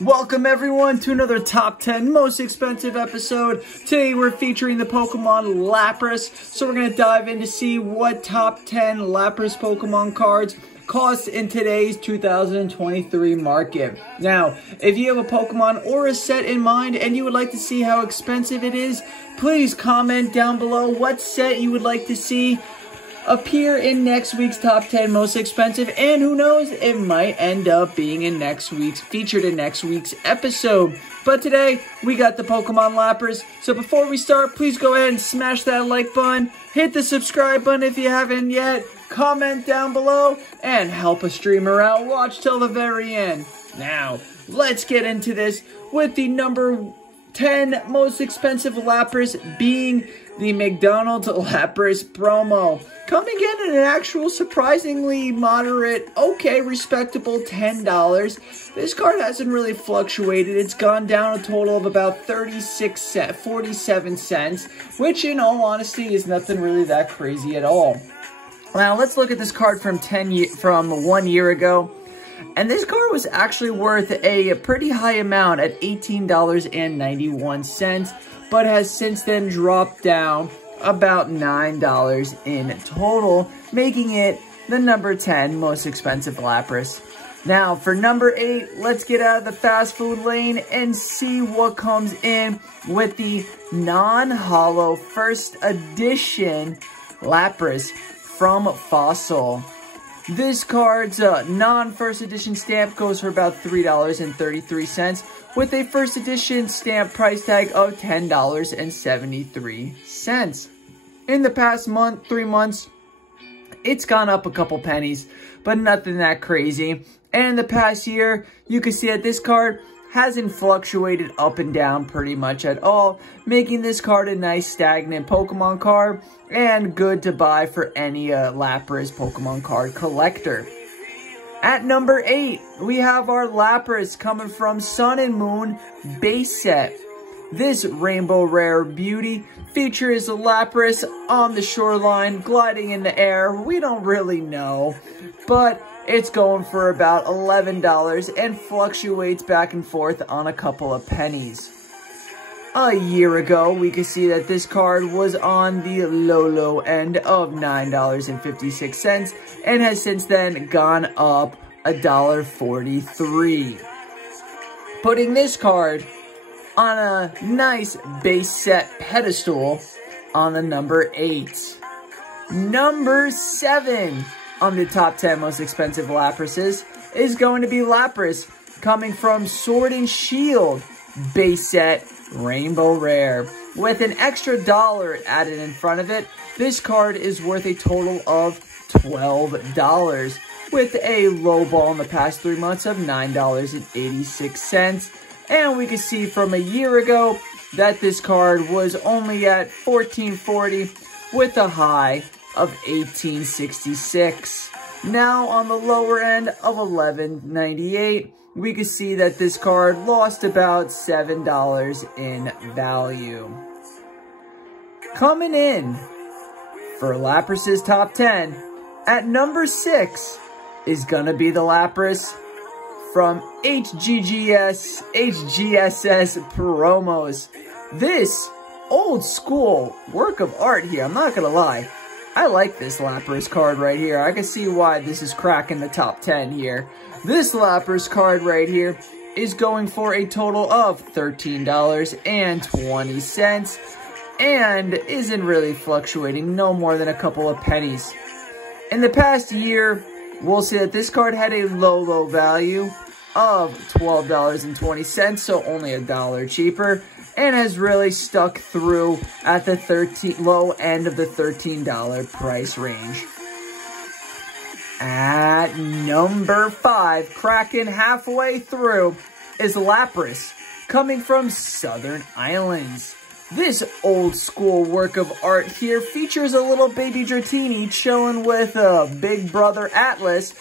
Welcome everyone to another top 10 most expensive episode. Today we're featuring the Pokemon Lapras. So we're going to dive in to see what top 10 Lapras Pokemon cards cost in today's 2023 market. Now, if you have a Pokemon or a set in mind and you would like to see how expensive it is, please comment down below what set you would like to see appear in next week's top 10 most expensive, and who knows, it might end up being featured in next week's episode. But today we got the Pokemon Lapras. So before we start, please go ahead and smash that like button, hit the subscribe button if you haven't yet, comment down below, and help a streamer out. Watch till the very end. Now let's get into this with the number 10 most expensive Lapras being the McDonald's Lapras promo. Coming in at an actual surprisingly moderate, respectable $10. This card hasn't really fluctuated. It's gone down a total of about 47 cents, which in all honesty is nothing really that crazy at all. Now let's look at this card from 1 year ago. And this card was actually worth a pretty high amount at $18.91, but has since then dropped down about $9 in total, making it the number 10 most expensive Lapras. Now for number 8, let's get out of the fast food lane and see what comes in with the non-holo first edition Lapras from Fossil. This card's non-first edition stamp goes for about $3.33 with a first edition stamp price tag of $10.73. In the past 3 months, it's gone up a couple pennies, but nothing that crazy. And in the past year, you can see that this card hasn't fluctuated up and down pretty much at all, making this card a nice stagnant Pokemon card and good to buy for any Lapras Pokemon card collector. At number 8, we have our Lapras coming from Sun and Moon base set. This rainbow rare beauty features a Lapras on the shoreline, gliding in the air. We don't really know, but it's going for about $11 and fluctuates back and forth on a couple of pennies. A year ago, we could see that this card was on the low end of $9.56 and has since then gone up $1.43. Putting this card on a nice base set pedestal on the number 8. Number 7 on the top 10 most expensive Laprases is going to be Lapras coming from Sword and Shield base set rainbow rare. With an extra $1 added in front of it, this card is worth a total of $12 with a low ball in the past 3 months of $9.86. And we can see from a year ago that this card was only at $14.40 with a high of $18.66. Now on the lower end of $11.98, we can see that this card lost about $7 in value. Coming in for Lapras' top 10, at number 6 is going to be the Lapras from HGSS promos. This old school work of art here, I'm not going to lie. I like this Lapras card right here. I can see why this is cracking the top 10 here. This Lapras card right here is going for a total of $13.20 and isn't really fluctuating, no more than a couple of pennies. In the past year, we'll see that this card had a low value of $12.20, so only $1 cheaper, and has really stuck through at the low end of the $13 price range. At number 5, cracking halfway through, is Lapras coming from Southern Islands. This old school work of art here features a little baby Dratini chilling with big brother Lapras.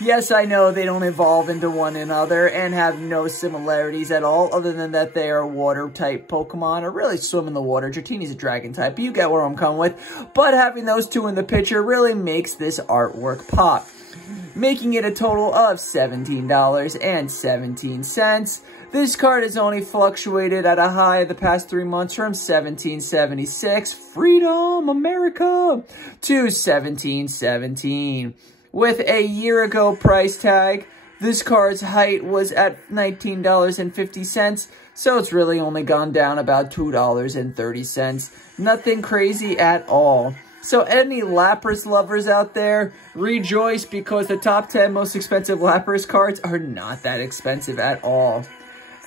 Yes, I know they don't evolve into one another and have no similarities at all, other than that they are water-type Pokemon, or really swim in the water. Dratini's a dragon type, but you get where I'm coming with. But having those two in the picture really makes this artwork pop. making it a total of $17.17. This card has only fluctuated at a high of the past 3 months from 1776, Freedom America, to 1717. With a year ago price tag, this card's height was at $19.50, so it's really only gone down about $2.30. Nothing crazy at all. So any Lapras lovers out there, rejoice because the top 10 most expensive Lapras cards are not that expensive at all.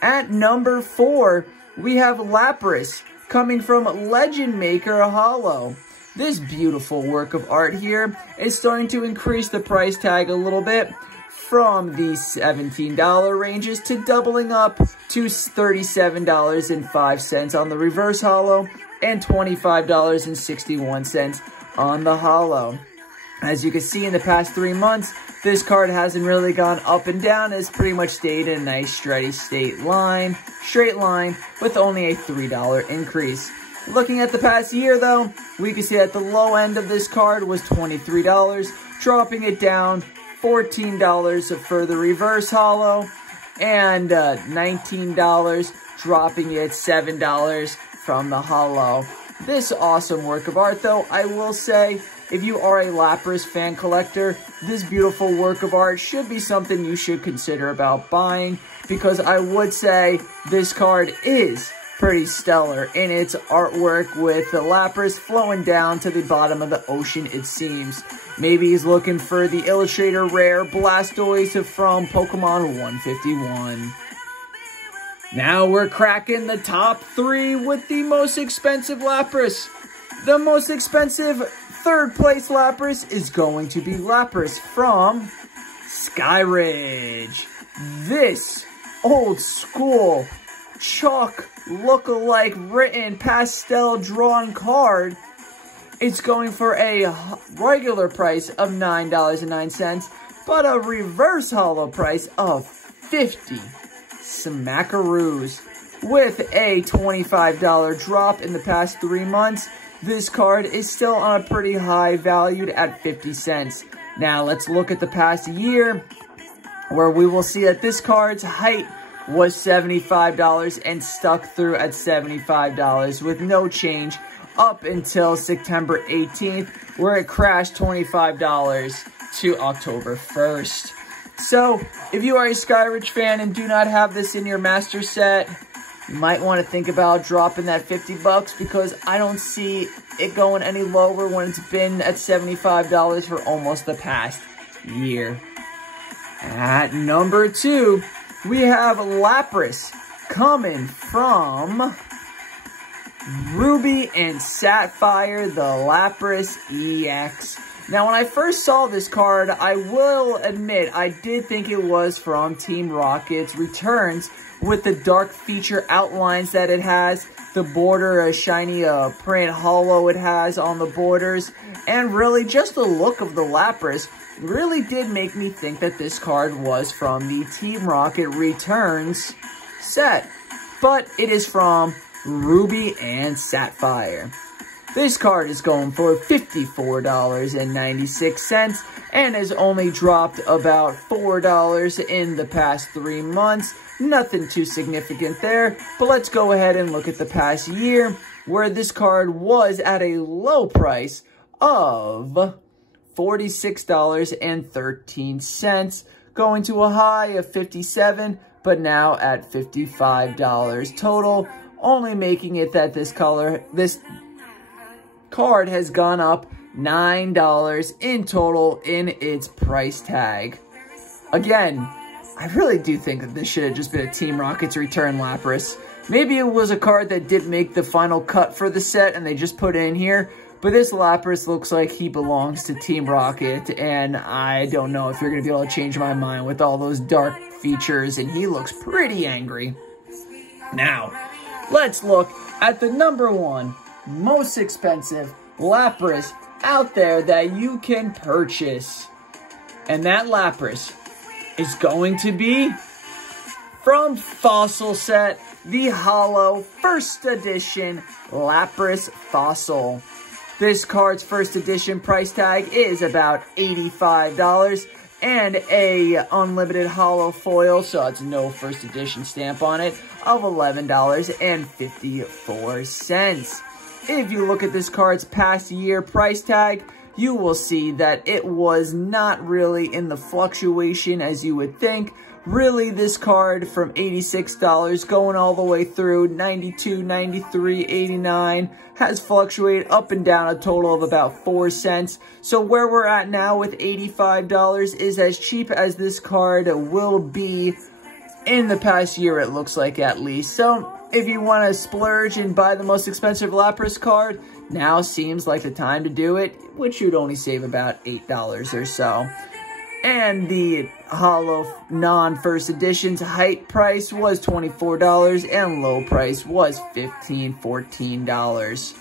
At number 4, we have Lapras coming from Legend Maker Hollow. This beautiful work of art here is starting to increase the price tag a little bit from the $17 ranges to doubling up to $37.05 on the reverse hollow and $25.61 on the hollow. As you can see, in the past 3 months, this card hasn't really gone up and down. It's pretty much stayed in a nice straight line with only a $3 increase. Looking at the past year though, we can see that the low end of this card was $23, dropping it down $14 for the reverse hollow and $19, dropping it $7 from the hollow. This awesome work of art though, I will say, if you are a Lapras fan collector, this beautiful work of art should be something you should consider about buying, because I would say this card is pretty stellar in its artwork, with the Lapras flowing down to the bottom of the ocean, it seems. Maybe he's looking for the Illustrator Rare Blastoise from Pokemon 151. Now we're cracking the top 3 with the most expensive Lapras. The most expensive third place Lapras is going to be Lapras from Skyridge. This old school chalk look-alike written pastel drawn card is going for a regular price of $9.09, but a reverse hollow price of $50 smackaroos. With a $25 drop in the past 3 months, this card is still on a pretty high, valued at 50 cents. Now let's look at the past year, where we will see that this card's height was $75 and stuck through at $75 with no change up until September 18th, where it crashed $25 to October 1st. So, if you are a Skyridge fan and do not have this in your master set, you might want to think about dropping that $50, because I don't see it going any lower when it's been at $75 for almost the past year. At number 2, we have Lapras coming from Ruby and Sapphire, the Lapras EX. Now, when I first saw this card, I will admit I did think it was from Team Rocket's Returns, with the dark feature outlines that it has, the border, a shiny print hollow it has on the borders, and really just the look of the Lapras really did make me think that this card was from the Team Rocket Returns set. But it is from Ruby and Sapphire. This card is going for $54.96 and has only dropped about $4 in the past 3 months. Nothing too significant there, but let's go ahead and look at the past year, where this card was at a low price of $46.13, going to a high of $57, but now at $55 total, only making it that this card has gone up $9 in total in its price tag. Again, I really do think that this should have just been a Team Rocket's Return Lapras. Maybe it was a card that didn't make the final cut for the set and they just put it in here, but this Lapras looks like he belongs to Team Rocket, and I don't know if you're going to be able to change my mind with all those dark features, and he looks pretty angry. Now, let's look at the number 1 most expensive Lapras out there that you can purchase. And that Lapras is going to be from Fossil Set, the Hollow First Edition Lapras Fossil. This card's first edition price tag is about $85, and a unlimited holo foil, so it's no first edition stamp on it, of $11.54. If you look at this card's past year price tag, you will see that it was not really in the fluctuation as you would think. Really, this card from $86 going all the way through $92, $93, $89 has fluctuated up and down a total of about 4 cents. So where we're at now with $85 is as cheap as this card will be in the past year, it looks like, at least. So if you want to splurge and buy the most expensive Lapras card, now seems like the time to do it, which you'd only save about $8 or so. And the holo non-first edition's height price was $24 and low price was $14.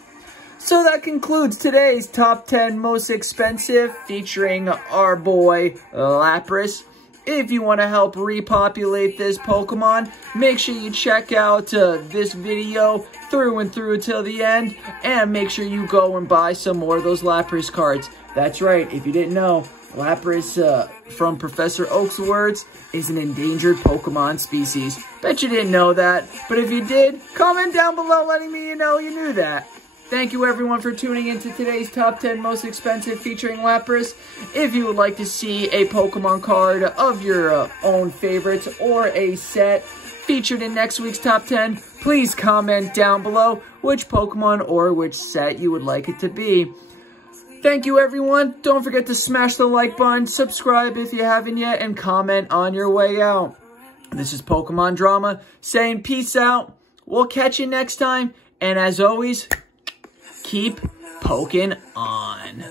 So that concludes today's top 10 most expensive featuring our boy Lapras. If you want to help repopulate this Pokemon, make sure you check out this video through and through till the end, and make sure you go and buy some more of those Lapras cards. That's right, if you didn't know, Lapras, from Professor Oak's words, is an endangered Pokemon species. Bet you didn't know that, but if you did, comment down below letting me know you knew that. Thank you everyone for tuning into today's top 10 most expensive featuring Lapras. If you would like to see a Pokemon card of your own favorites or a set featured in next week's top 10, please comment down below which Pokemon or which set you would like it to be. Thank you everyone. Don't forget to smash the like button, subscribe if you haven't yet, and comment on your way out. This is Pokemon Drama saying peace out. We'll catch you next time, and as always, keep poking on.